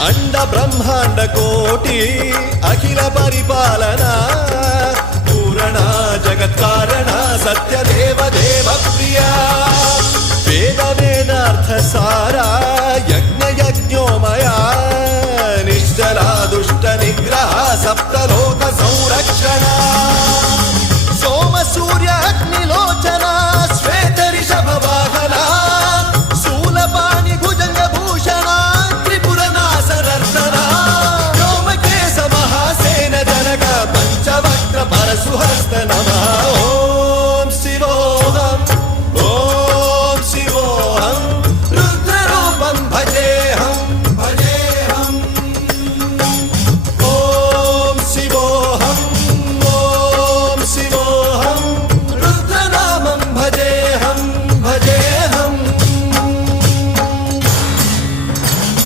అండ బ్రహ్మాండ కోటి అఖిల పరిపాలన పూరణ జగత్కారణ సత్య దేవ దేవ ప్రియ వేద వేదార్థ సారా